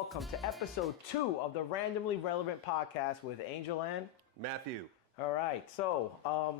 welcome to episode 2 of the Randomly Relevant podcast with Angel and Matthew. All right, so I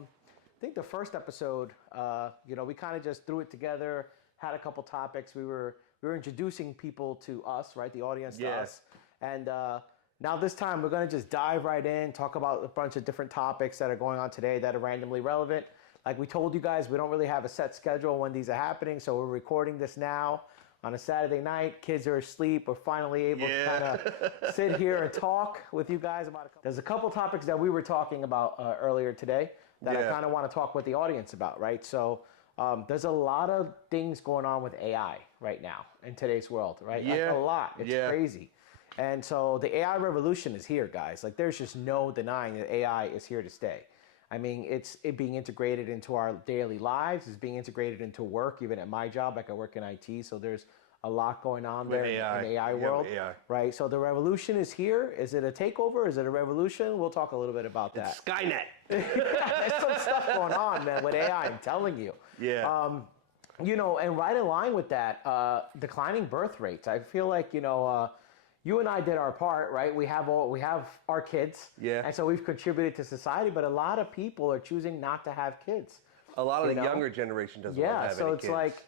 think the first episode, we kind of just threw it together, had a couple topics. We were introducing people to us, right, the audience to us, and now this time we're going to just dive right in, talk about a bunch of different topics that are going on today that are randomly relevant. Like we told you guys, we don't really have a set schedule when these are happening, so we're recording this now on a Saturday night. Kids are asleep. We're finally able to kind of sit here and talk with you guys about There's a couple topics that we were talking about earlier today that I kind of want to talk with the audience about, right? So there's a lot of things going on with AI right now in today's world, right? Like a lot. It's crazy. And so the AI revolution is here, guys. Like there's just no denying that AI is here to stay. I mean, it's being integrated into our daily lives. It's being integrated into work, even at my job. Like I work in IT, so there's a lot going on there in the AI world, right? So the revolution is here. Is it a takeover? Is it a revolution? We'll talk a little bit about that. It's Skynet. There's some stuff going on, man, with AI. I'm telling you. Yeah. And right in line with that, declining birth rates. I feel like you and I did our part, right? We have our kids, and so we've contributed to society. But a lot of people are choosing not to have kids. A lot of the younger generation doesn't want to have any kids. Yeah, so it's like,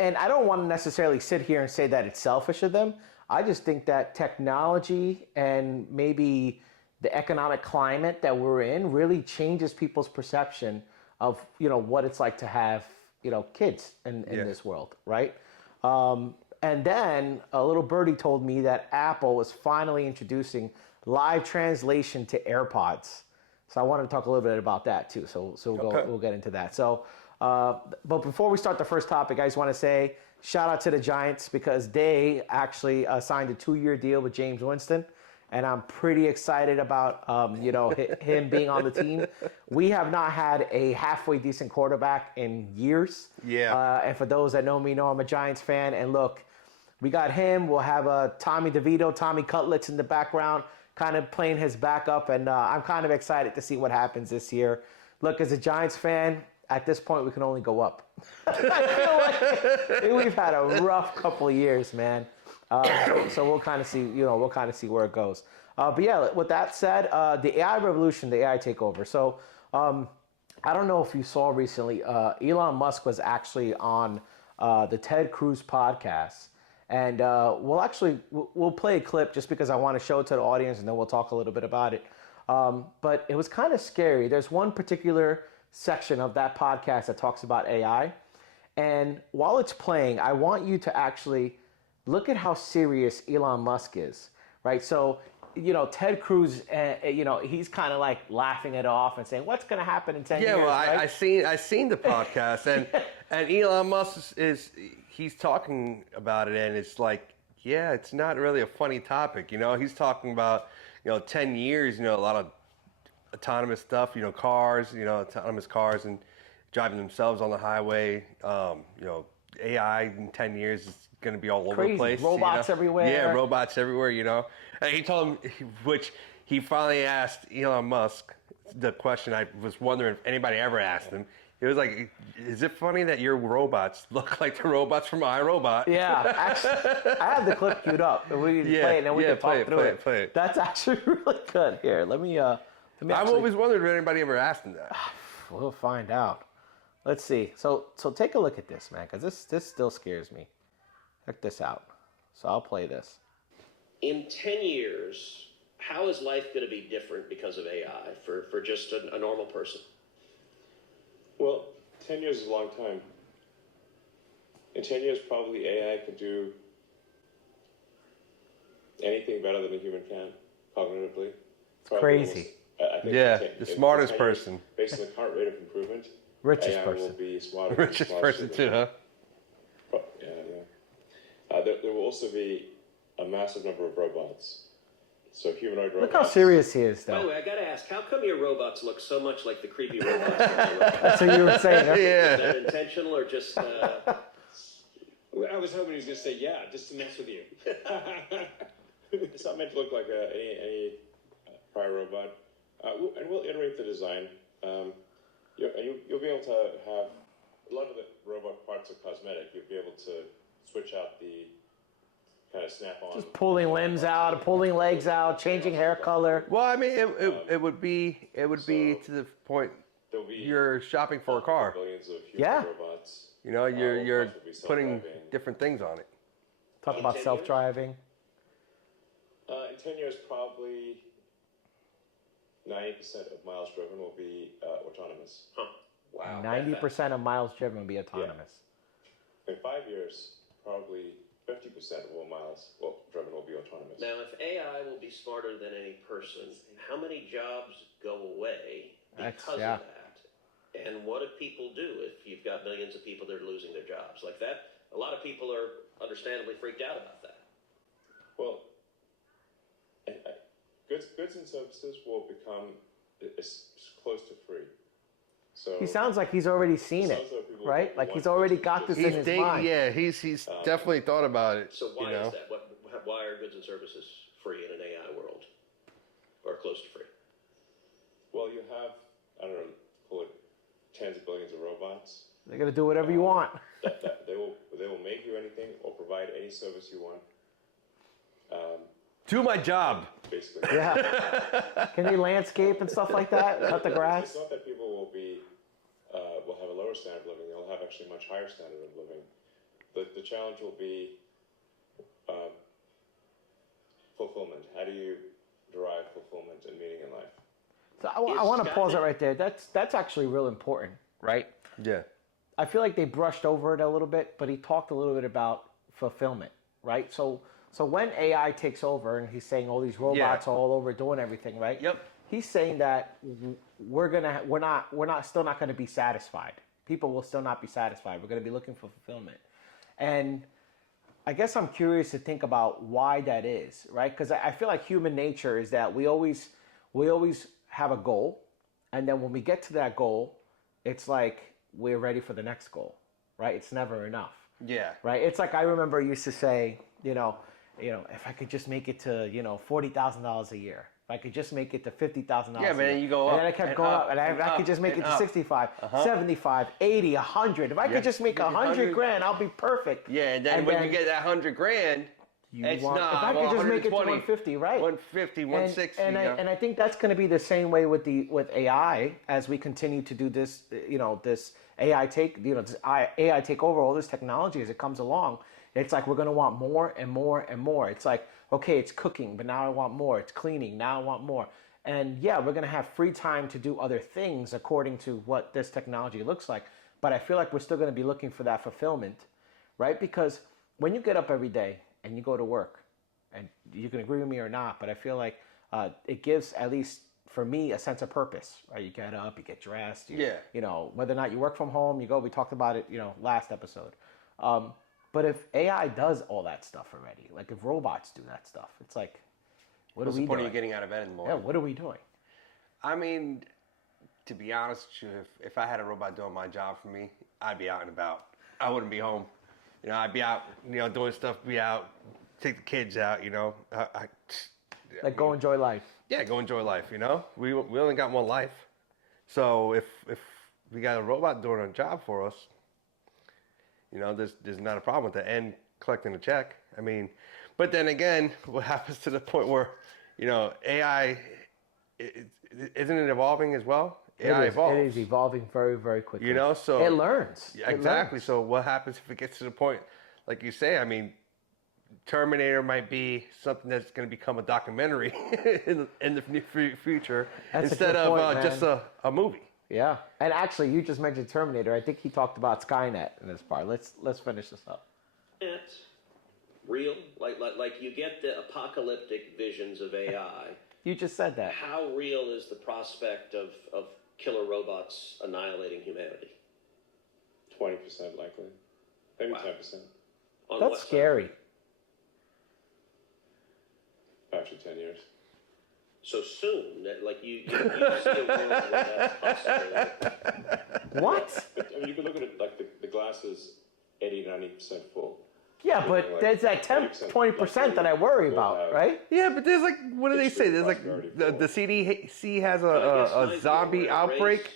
and I don't want to necessarily sit here and say that it's selfish of them. I just think that technology and maybe the economic climate that we're in really changes people's perception of what it's like to have kids in this world, right? And then a little birdie told me that Apple was finally introducing live translation to AirPods. So I wanted to talk a little bit about that too. So we'll get into that. So, but before we start the first topic, I just want to say shout out to the Giants because they actually signed a 2-year deal with James Winston. And I'm pretty excited about, him being on the team. We have not had a halfway decent quarterback in years. Yeah. And for those that know me, know I'm a Giants fan. And look, we got him. We'll have Tommy DeVito, Tommy Cutlets in the background, kind of playing his backup. And I'm kind of excited to see what happens this year. Look, as a Giants fan, at this point, we can only go up. I feel like we've had a rough couple of years, man. So we'll kind of see, where it goes. But yeah, with that said, the AI revolution, the AI takeover. So I don't know if you saw recently, Elon Musk was actually on the Ted Cruz podcast. And we'll play a clip just because I want to show it to the audience and then we'll talk a little bit about it. But it was kind of scary. There's one particular section of that podcast that talks about AI. And while it's playing, I want you to actually look at how serious Elon Musk is, right? So, Ted Cruz, he's kind of like laughing it off and saying, what's going to happen in 10 years? Yeah, well, right? I seen the podcast and Elon Musk he's talking about it and it's like, yeah, it's not really a funny topic. He's talking about, 10 years, a lot of autonomous stuff, cars, autonomous cars and driving themselves on the highway. AI in 10 years is going to be all over the place. Robots everywhere. Yeah, robots everywhere, And he told him, which he finally asked Elon Musk the question I was wondering if anybody ever asked him. It was like, is it funny that your robots look like the robots from iRobot? Yeah, actually, I have the clip queued up. We can play it and then we can talk through it. Play it. That's actually really good. Here, let me I've always wondered if anybody ever asked him that. We'll find out. Let's see. So take a look at this, man, because this still scares me. Check this out. So I'll play this. In 10 years, how is life going to be different because of AI for just a normal person? Well, 10 years is a long time. In 10 years, probably AI could do anything better than a human can, cognitively. It's crazy. The smartest person. Based on the current rate of improvement, richest AI person. will be smarter. Richest person too, huh? Yeah. There will also be a massive number of robots. So humanoid robots. Look how serious he is, though. By the way, I got to ask, how come your robots look so much like the creepy robots? That's what you were saying. Huh? Is that intentional or just... I was hoping he was going to say, yeah, just to mess with you. It's not meant to look like any prior robot. And we'll iterate the design. You'll be able to have... A lot of the robot parts are cosmetic. You'll be able to switch out the kind of snap on. Just pulling limbs out, pulling legs out, changing hair color. Well, I mean, it would be to the point There'll be you're shopping for a car. billions of human Yeah. robots. You know, you're robots will be putting self-driving. different things on it. Talk about 10 years? self-driving. In 10 years, probably 90% of miles driven will be autonomous. Huh. Wow. 90% of miles driven will be autonomous. In 5 years, probably 50% of all miles driven will be autonomous. Now, if AI will be smarter than any person, how many jobs go away because yeah. of that? And what do people do if you've got millions of people that are losing their jobs? Like that, a lot of people are understandably freaked out about that. Well, goods and services will become as close to free. So He sounds like he's already seen it, sounds like people right? Like want he's already to got this just- in his mind. Yeah, he's definitely thought about it. So why you know? is that? Why are goods and services free in an AI world, or close to free? Well, you have, I don't know, call it tens of billions of robots. They're gonna do whatever you want. that they will make you anything or provide any service you want. Do my job. Basically. Yeah. Can they landscape and stuff like that? Cut the It's grass? not that people will have a lower standard of living. They'll have actually a much higher standard of living. The challenge will be fulfillment. How do you derive fulfillment and meaning in life? So I want to pause it right there. That's actually real important, right? Yeah. I feel like they brushed over it a little bit, but he talked a little bit about fulfillment, right? So when AI takes over and he's saying all these robots are all over doing everything, right? Yep. He's saying that we're still not gonna be satisfied. People will still not be satisfied. We're gonna be looking for fulfillment. And I guess I'm curious to think about why that is, right? Because I feel like human nature is that we always have a goal, and then when we get to that goal, it's like we're ready for the next goal, right? It's never enough, Yeah. right? It's like I remember I used to say, you know, if I could just make it to $40,000 a year. If I could just make it to $50,000 Yeah, a man, year. you go and up then I kept and going up up, and I and could just make and it to up. 65, 75, 80, 100. If I could just make 100 grand, I'll be perfect. Yeah, and then when you get that $100 grand, it's if I could just make it to 150, right? 150, 160. And I think that's going to be the same way with AI as we continue to do this. This AI take over all this technology as it comes along. It's like we're going to want more and more and more. It's like, okay, it's cooking, but now I want more. It's cleaning, now I want more. And yeah, we're going to have free time to do other things according to what this technology looks like. But I feel like we're still going to be looking for that fulfillment, right? Because when you get up every day and you go to work, and you can agree with me or not, but I feel like it gives, at least for me, a sense of purpose, right? You get up, you get dressed, whether or not you work from home, you go, we talked about it, last episode. But if AI does all that stuff already, like if robots do that stuff, it's like, what What's are we the point doing? of you getting out of bed in the Yeah, morning? what are we doing? I mean, to be honest with you, if I had a robot doing my job for me, I'd be out and about. I wouldn't be home. I'd be out, doing stuff, be out, take the kids out, Go enjoy life. Yeah, go enjoy life, We only got one life. So if we got a robot doing a job for us, there's not a problem with that, and collecting a check. I mean, but then again, what happens to the point where, AI, isn't it evolving as well? AI evolves. It is evolving very, very quickly. So it learns. Yeah, exactly. So what happens if it gets to the point, like you say? I mean, Terminator might be something that's going to become a documentary in the near future instead of just a movie. Yeah, and actually, you just mentioned Terminator. I think he talked about Skynet in this part. Let's finish this up. It's real, like you get the apocalyptic visions of AI. You just said that. How real is the prospect of killer robots annihilating humanity? 20% likely, maybe 10%. On That's what side? scary. 5 to 10 years. So soon, that like you see a world where that's possible. What? I mean, you can look at it like the glass is 80-90% full. Yeah, but there's that 20% that I worry about, right? Yeah, but there's like, what do they say? There's like the CDC has a zombie outbreak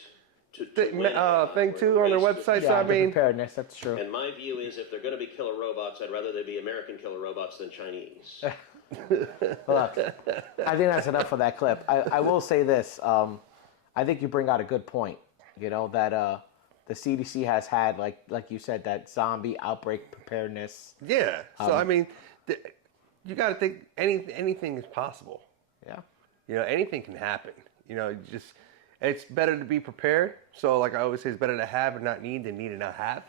thing too on their website. So Yeah, I the mean, preparedness. That's true. And my view is, if they're going to be killer robots, I'd rather they be American killer robots than Chinese. Look, I think that's enough for that clip. I will say this. I think you bring out a good point. You know, that the CDC has had, like you said, that zombie outbreak preparedness. yeah. So I mean, you got to think anything is possible. Yeah. You know, anything can happen. You know, it's better to be prepared. So like I always say, it's better to have and not need than need and not have.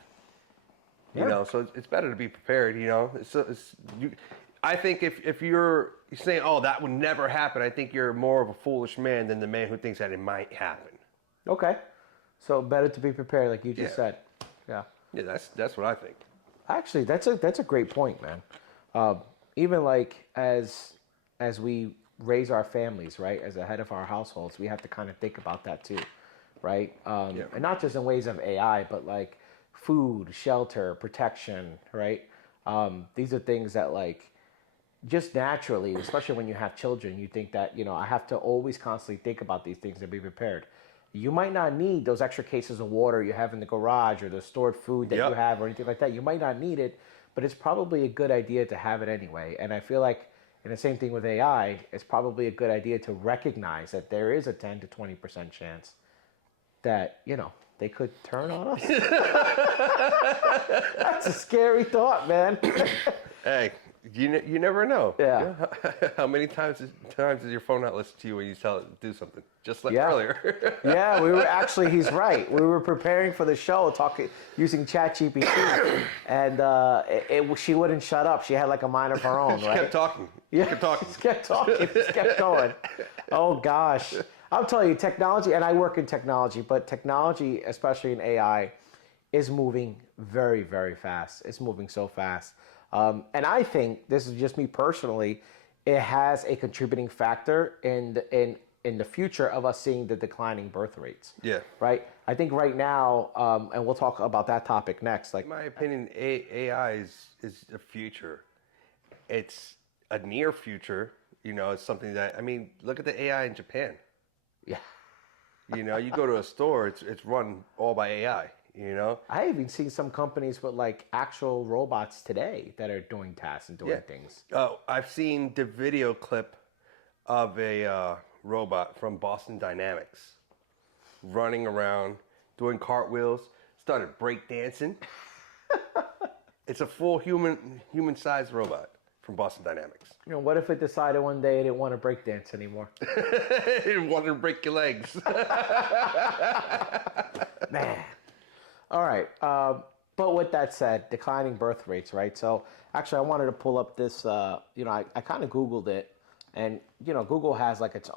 You Yeah. know, so it's better to be prepared. You know, I think if you're saying, oh, that would never happen, I think you're more of a foolish man than the man who thinks that it might happen. Okay. So better to be prepared, like you just said. Yeah. Yeah, that's what I think. Actually, that's a great point, man. Even like as we raise our families, right, as a head of our households, we have to kind of think about that too, right? And not just in ways of AI, but like food, shelter, protection, right? These are things that like just naturally, especially when you have children, you think that, you know, I have to always constantly think about these things and be prepared. You might not need those extra cases of water you have in the garage or the stored food that you have or anything like that. You might not need it, but it's probably a good idea to have it anyway. And I feel like, and the same thing with AI, it's probably a good idea to recognize that there is a 10 to 20% chance that, you know, they could turn on us. That's a scary thought, man. Hey, you never know. Yeah. How many times does your phone not listen to you when you tell it to do something? Just like earlier. Yeah, we were actually, he's right. We were preparing for the show, using ChatGPT, and she wouldn't shut up. She had like a mind of her own, She right? kept talking. Yeah, Kept talking. just kept talking, just kept going. Oh gosh, I'll tell you, technology, and I work in technology, but technology, especially in AI, is moving very, very fast. It's moving so fast. And I think, this is just me personally, it has a contributing factor in the future of us seeing the declining birth rates. Yeah. Right? I think right now, and we'll talk about that topic next. Like, In my opinion, AI is the future. It's a near future. You know, it's something that, I mean, look at the AI in Japan. yeah. You know, you go to a store, it's run all by AI. You know, I even seen some companies with like actual robots today that are doing tasks and doing things. Oh, I've seen the video clip of a robot from Boston Dynamics running around doing cartwheels, started breakdancing. It's a full human-sized robot from Boston Dynamics. You know, what if it decided one day it didn't want to break dance anymore? It wanted to break your legs. Man. All right. But with that said, declining birth rates, right? So actually, I wanted to pull up this, I kind of Googled it. And, you know, Google has like its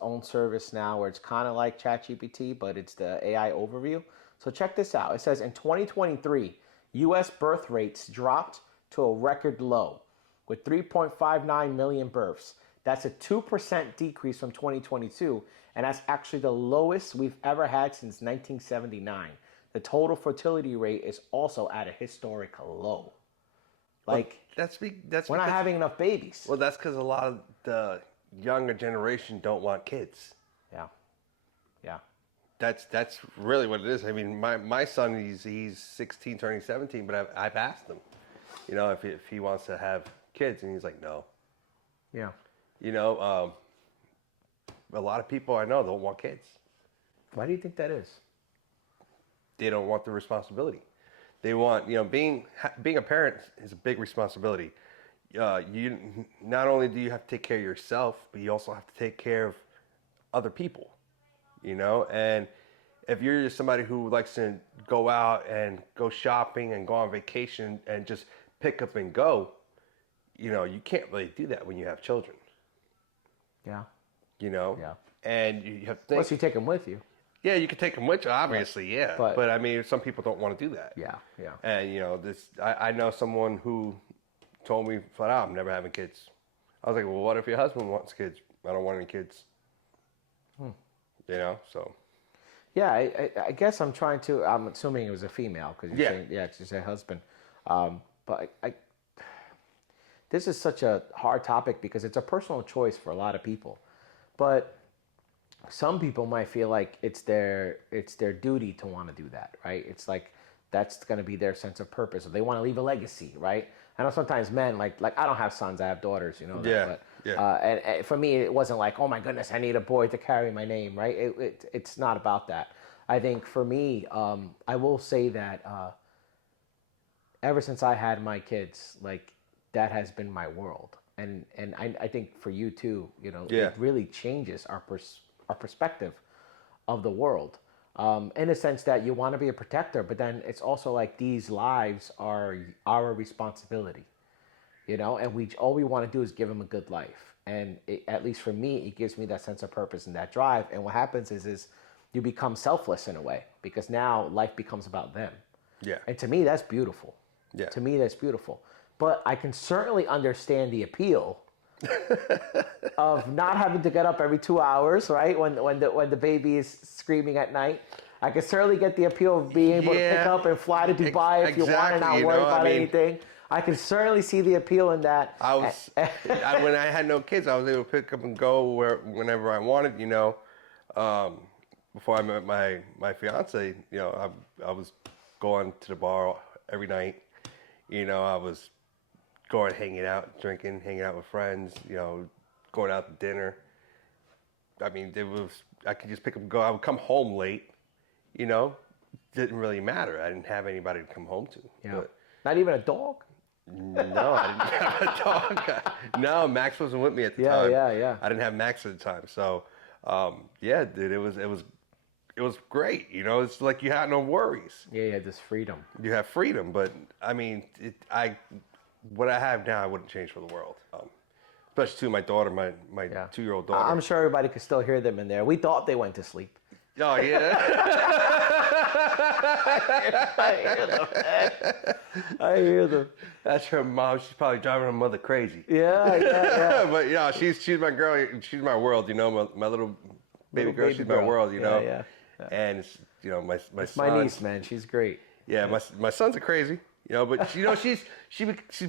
own service now where it's kind of like ChatGPT, but it's the AI overview. So check this out. It says in 2023, U.S. birth rates dropped to a record low with 3.59 million births. That's a 2% decrease from 2022, and that's actually the lowest we've ever had since 1979. The total fertility rate is also at a historic low. Like, that's we're not having enough babies. Well, that's because a lot of the younger generation don't want kids. Yeah. Yeah. That's really what it is. I mean, my son, he's 16, turning 17, but I've asked him, you know, if he wants to have kids, and he's like, no. Yeah. You know, a lot of people I know don't want kids. Why do you think that is? They don't want the responsibility. They want, you know, being a parent is a big responsibility. You not only do you have to take care of yourself, but you also have to take care of other people. You know, and if you're just somebody who likes to go out and go shopping and go on vacation and just pick up and go, you know, you can't really do that when you have children. Yeah. You know? Yeah. And you have to think. Unless you take them with you. Yeah, you can take them with you, obviously, yeah. But I mean, some people don't want to do that. Yeah, yeah. And, you know, I know someone who told me flat out, I'm never having kids. I was like, well, what if your husband wants kids? I don't want any kids. You know, so. Yeah, I guess I'm assuming it was a female because you're saying, she said husband. But this is such a hard topic because it's a personal choice for a lot of people. But some people might feel like it's their duty to want to do that, right? It's like that's going to be their sense of purpose, or they want to leave a legacy, right? I know sometimes men like I don't have sons, I have daughters, you know. And for me, it wasn't like, oh my goodness, I need a boy to carry my name, right? It's not about that. I think for me, I will say that ever since I had my kids, like that has been my world, and I think for you too, you know, it really changes our perspective of the world. In a sense that you want to be a protector, but then it's also like these lives are our responsibility, you know, and all we want to do is give them a good life. And at least for me, it gives me that sense of purpose and that drive. And what happens is you become selfless in a way, because now life becomes about them. Yeah. And to me, that's beautiful. Yeah. To me, that's beautiful. But I can certainly understand the appeal of not having to get up every 2 hours, right? When the baby is screaming at night. I can certainly get the appeal of being able to pick up and fly to Dubai if you want and not worry about anything. I can certainly see the appeal in that. When I had no kids, I was able to pick up and go whenever I wanted, you know. Before I met my fiance, you know, I was going to the bar every night. You know, I was going, hanging out, drinking, hanging out with friends, you know, going out to dinner. I mean, I could just pick up and go. I would come home late, you know. Didn't really matter. I didn't have anybody to come home to. Yeah. But, not even a dog? no, I didn't have a dog. No, Max wasn't with me at the time. Yeah. I didn't have Max at the time. So, dude, it was great. You know, it's like you had no worries. Yeah, you had this freedom. You have freedom, but I mean, what I have now, I wouldn't change for the world. Especially to my daughter, my 2-year-old daughter. I'm sure everybody could still hear them in there. We thought they went to sleep. Oh, yeah. I hear them. That's her mom. She's probably driving her mother crazy. Yeah. But yeah, she's my girl. She's my world. You know, my little baby girl. She's my world. You know. Yeah. And it's, you know, my son. My niece, man, she's great. Yeah, my sons are crazy. You know, but you know she's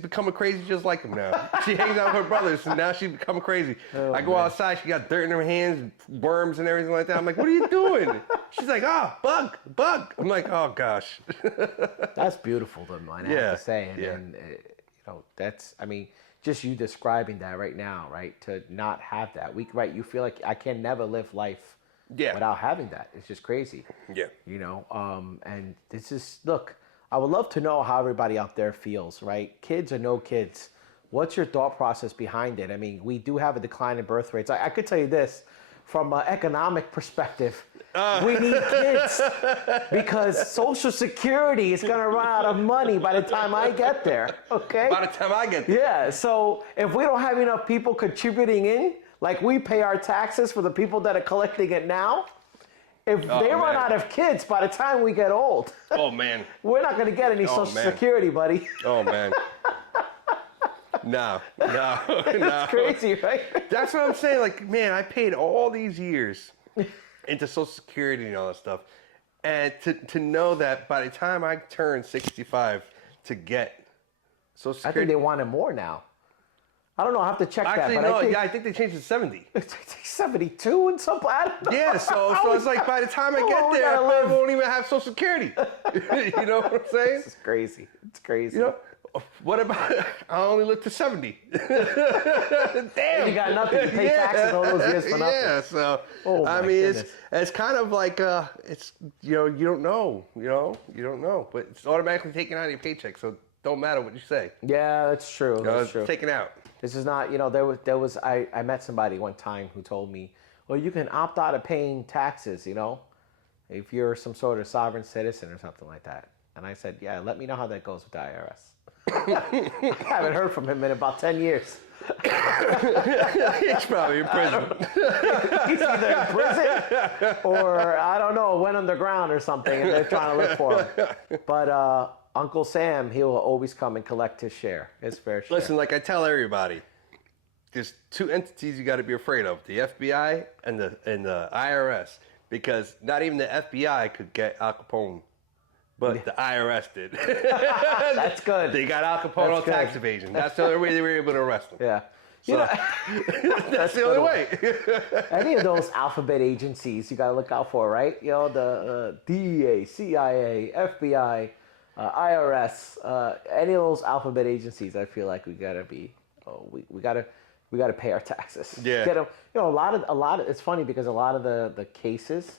becoming crazy just like him now. She hangs out with her brothers, and now she's becoming crazy. I go outside, she got dirt in her hands, worms and everything like that. I'm like, what are you doing? She's like, bug. I'm like, oh gosh. That's beautiful, though, man. I have to say, and you know, that's, I mean, just you describing that right now, right? To not have that, you feel like I can never live life without having that. It's just crazy. Yeah. You know, and this is, look, I would love to know how everybody out there feels, right? Kids or no kids, what's your thought process behind it? I mean, we do have a decline in birth rates. I could tell you this, from an economic perspective, we need kids because Social Security is going to run out of money by the time I get there, okay? By the time I get there. Yeah, so if we don't have enough people contributing in, like we pay our taxes for the people that are collecting it now, if they run out of kids by the time we get old, oh man, we're not going to get any Social Security, buddy. Oh man, no. It's crazy, right? That's what I'm saying. Like, man, I paid all these years into Social Security and all that stuff, and to know that by the time I turn 65 to get Social Security, I think they want it more now. I don't know. I have to check that. Actually, but no. I think they changed it to 70. It's 72 and something. I don't know. Yeah, so it's like by the time I get there, I probably won't even have Social Security. You know what I'm saying? It's crazy. It's crazy. You know, what about I only live to 70? Damn. You got nothing. You pay taxes all those years for nothing. Yeah, so I mean, it's kind of like it's, you know, you don't know, but it's automatically taken out of your paycheck, so don't matter what you say. Yeah, that's true. That's true. It's taken out. This is not, you know, there was I met somebody one time who told me, well, you can opt out of paying taxes, you know, if you're some sort of sovereign citizen or something like that. And I said, yeah, let me know how that goes with the IRS. I haven't heard from him in about 10 years. He's probably in prison. He's either in prison or, I don't know, went underground or something and they're trying to look for him. But Uncle Sam, he will always come and collect his share, his fair share. Listen, like I tell everybody, there's two entities you got to be afraid of: the FBI and the IRS. Because not even the FBI could get Al Capone, but the IRS did. That's good. They got Al Capone on tax evasion. That's the only way they were able to arrest him. Yeah. So that's the only way. Any of those alphabet agencies you got to look out for, right? You know, the DEA, CIA, FBI, IRS, any of those alphabet agencies, I feel like we gotta be, we gotta pay our taxes. Yeah. Get 'em- you know, a lot of. It's funny because a lot of the cases,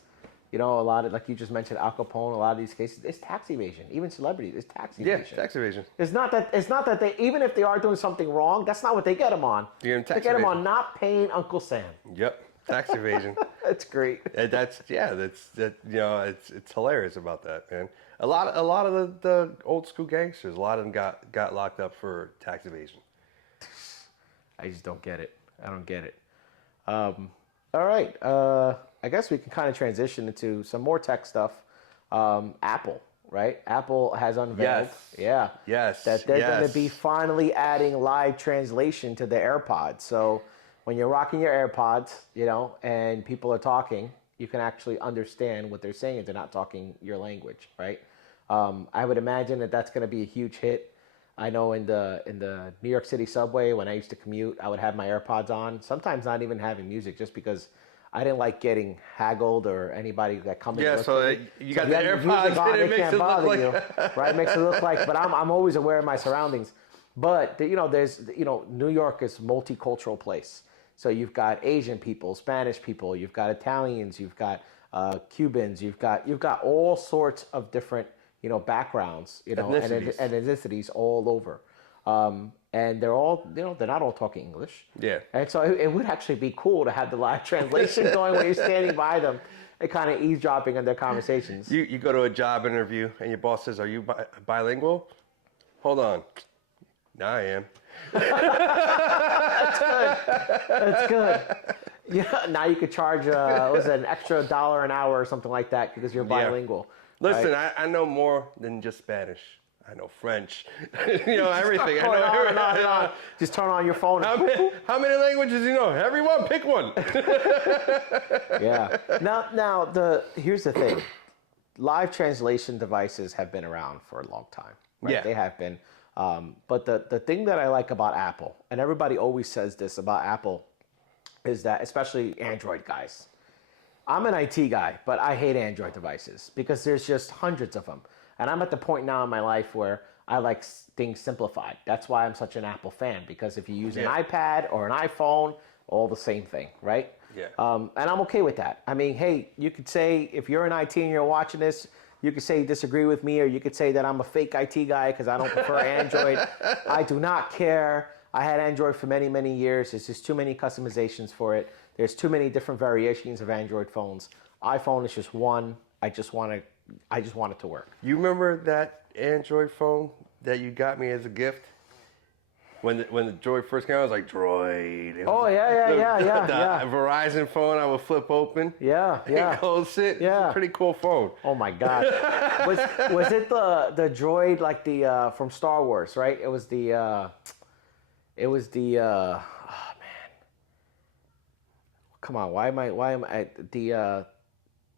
you know, a lot of, like you just mentioned, Al Capone. A lot of these cases, it's tax evasion. Even celebrities, it's tax evasion. Yeah, tax evasion. It's not that they, even if they are doing something wrong, that's not what they get them on. You get 'em tax They get them evasion. on not paying Uncle Sam. Yep, tax evasion. That's great. And that's you know, it's hilarious about that, man. A lot of the old school gangsters, a lot of them got locked up for tax evasion. I just don't get it. I don't get it. All right. I guess we can kind of transition into some more tech stuff. Apple, right? Apple has unveiled. Yes. Yeah. Yes. That they're going yes. to be finally adding live translation to the AirPods. So when you're rocking your AirPods, you know, and people are talking, you can actually understand what they're saying if they're not talking your language, right? I would imagine that that's going to be a huge hit. I know in the New York City subway, when I used to commute, I would have my AirPods on, sometimes not even having music, just because I didn't like getting haggled or anybody that come in. Yeah, so you got the AirPods, and it makes it look like you, right? It makes it look like, but I'm always aware of my surroundings. But you know, New York is a multicultural place. So you've got Asian people, Spanish people, you've got Italians, you've got Cubans, you've got all sorts of different, you know, backgrounds, you know, Ethnicities. and ethnicities all over. And they're all, you know, they're not all talking English. Yeah. And so it would actually be cool to have the live translation going when you're standing by them and kind of eavesdropping on their conversations. You go to a job interview and your boss says, "Are you bilingual?" Hold on. Now I am. That's good. Yeah. Now you could charge, what was it, an extra $1 an hour or something like that because you're bilingual. Listen, right? I know more than just Spanish. I know French. You know, everything. I know On everything. and on and on. Just turn on your phone. How many languages do you know? Everyone, pick one. Yeah. Now here's the thing. Live translation devices have been around for a long time. Right? Yeah. They have been. But the thing that I like about Apple, and everybody always says this about Apple, is that, especially Android guys. I'm an IT guy, but I hate Android devices because there's just hundreds of them. And I'm at the point now in my life where I like things simplified. That's why I'm such an Apple fan, because if you use an iPad or an iPhone, all the same thing, right? Yeah. And I'm okay with that. I mean, hey, you could say, if you're in IT and you're watching this, you could say you disagree with me, or you could say that I'm a fake IT guy because I don't prefer Android. I do not care. I had Android for many, many years. There's just too many customizations for it. There's too many different variations of Android phones. iPhone is just one. I just want it to work. You remember that Android phone that you got me as a gift? When the Droid first came out, I was like, Droid. It Oh, was yeah. the Verizon phone I would flip open. Yeah. And close it. Yeah. It's a pretty cool phone. Oh my gosh. was it the droid, like the from Star Wars, right? It was the oh man. Come on, why am I the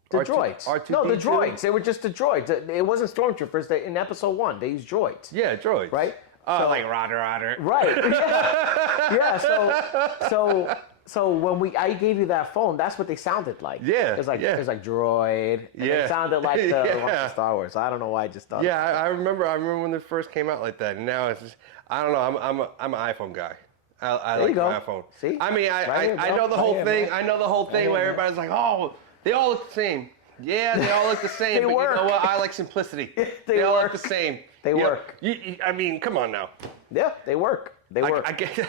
droids? R2D2? No, the droids. They were just the droids. It wasn't stormtroopers. In episode 1, they used droids. Yeah, droids. Right? So, like Roger. Right. Yeah. So when I gave you that phone, that's what they sounded like. Yeah, It was like droid. And Yeah. it sounded like the Yeah. Star Wars. I don't know why I just thought. Yeah, I remember when it first came out like that. And now it's just, I don't know. I'm an iPhone guy. I There like you go. my iPhone. See? I mean, Right here, I bro. know the Right whole here, thing. man. I know the whole thing where here, everybody's like, oh, they all look the same. Yeah, they all look the same. They but work. you know what? I like simplicity. They all work. look the same. They You know, work. I mean, come on now. Yeah, they work. They work. I get.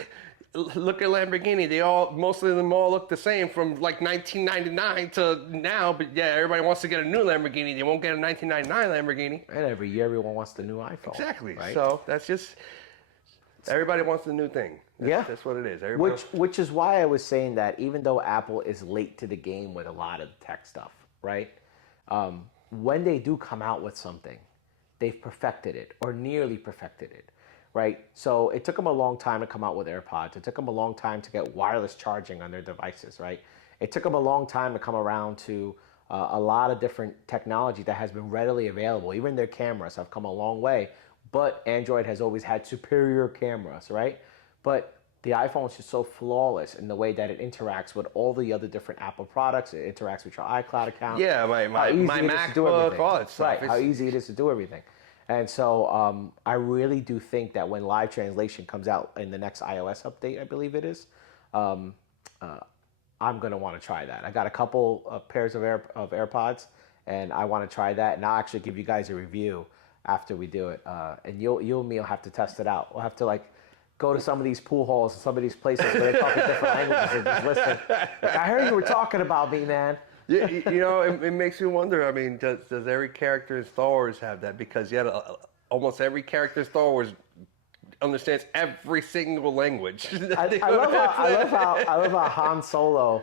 Look at Lamborghini. Most of them all look the same from like 1999 to now. But yeah, everybody wants to get a new Lamborghini. They won't get a 1999 Lamborghini. And every year, everyone wants the new iPhone. Exactly. Right? So that's just everybody wants the new thing. That's what it is. Everybody Which is why I was saying that even though Apple is late to the game with a lot of tech stuff, right? When they do come out with something, they've perfected it or nearly perfected it, right? So it took them a long time to come out with AirPods. It took them a long time to get wireless charging on their devices, right? It took them a long time to come around to a lot of different technology that has been readily available. Even their cameras have come a long way, but Android has always had superior cameras, right? But the iPhone is just so flawless in the way that it interacts with all the other different Apple products. It interacts with your iCloud account. Yeah, my MacBook, all that stuff. Right, how easy it is to do everything. And so I really do think that when live translation comes out in the next iOS update, I believe it is, I'm going to want to try that. I got a couple of pairs of AirPods, and I want to try that. And I'll actually give you guys a review after we do it. And you and me will have to test it out. We'll have to go to some of these pool halls and some of these places where they're talking different languages and just listen. I heard you were talking about me, man. Yeah, it makes me wonder. I mean, does every character in Star Wars have that? Because yet almost every character in Star Wars understands every single language. I love how Han Solo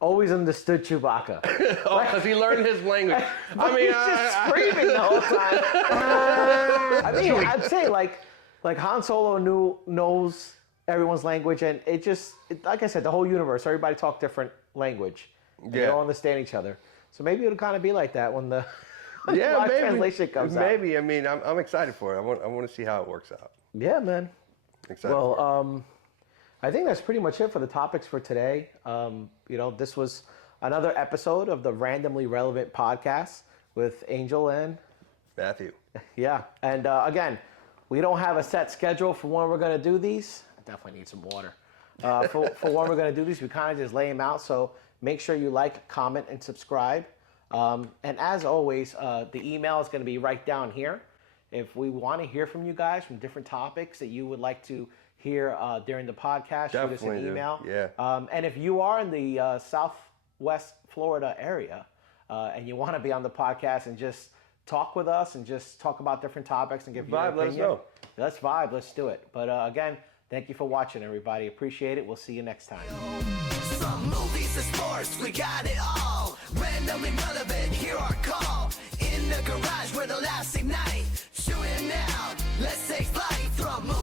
always understood Chewbacca. Because he learned his language. I mean, he's just screaming the whole time. I mean, I'd say like Han Solo knows everyone's language, and like I said, the whole universe, everybody talk different language. They all understand each other. So maybe it'll kind of be like that when the live translation comes out. Maybe. I mean, I'm excited for it. I want to see how it works out. Yeah, man. Excited for it. I think that's pretty much it for the topics for today. This was another episode of the Randomly Relevant podcast with Angel and Matthew. Yeah. And again, we don't have a set schedule for when we're going to do these. I definitely need some water. For when we're going to do these, we kind of just lay them out. So make sure you like, comment, and subscribe. And as always, the email is going to be right down here. If we want to hear from you guys from different topics that you would like to hear during the podcast, shoot us an email. Yeah. And if you are in the Southwest Florida area and you want to be on the podcast and just talk with us and just talk about different topics and give your opinion, let us know. Let's vibe. Let's do it. But again, thank you for watching, everybody. Appreciate it. We'll see you next time. From movies to sports, we got it all. Randomly relevant, hear our call. In the garage where the laughs ignite.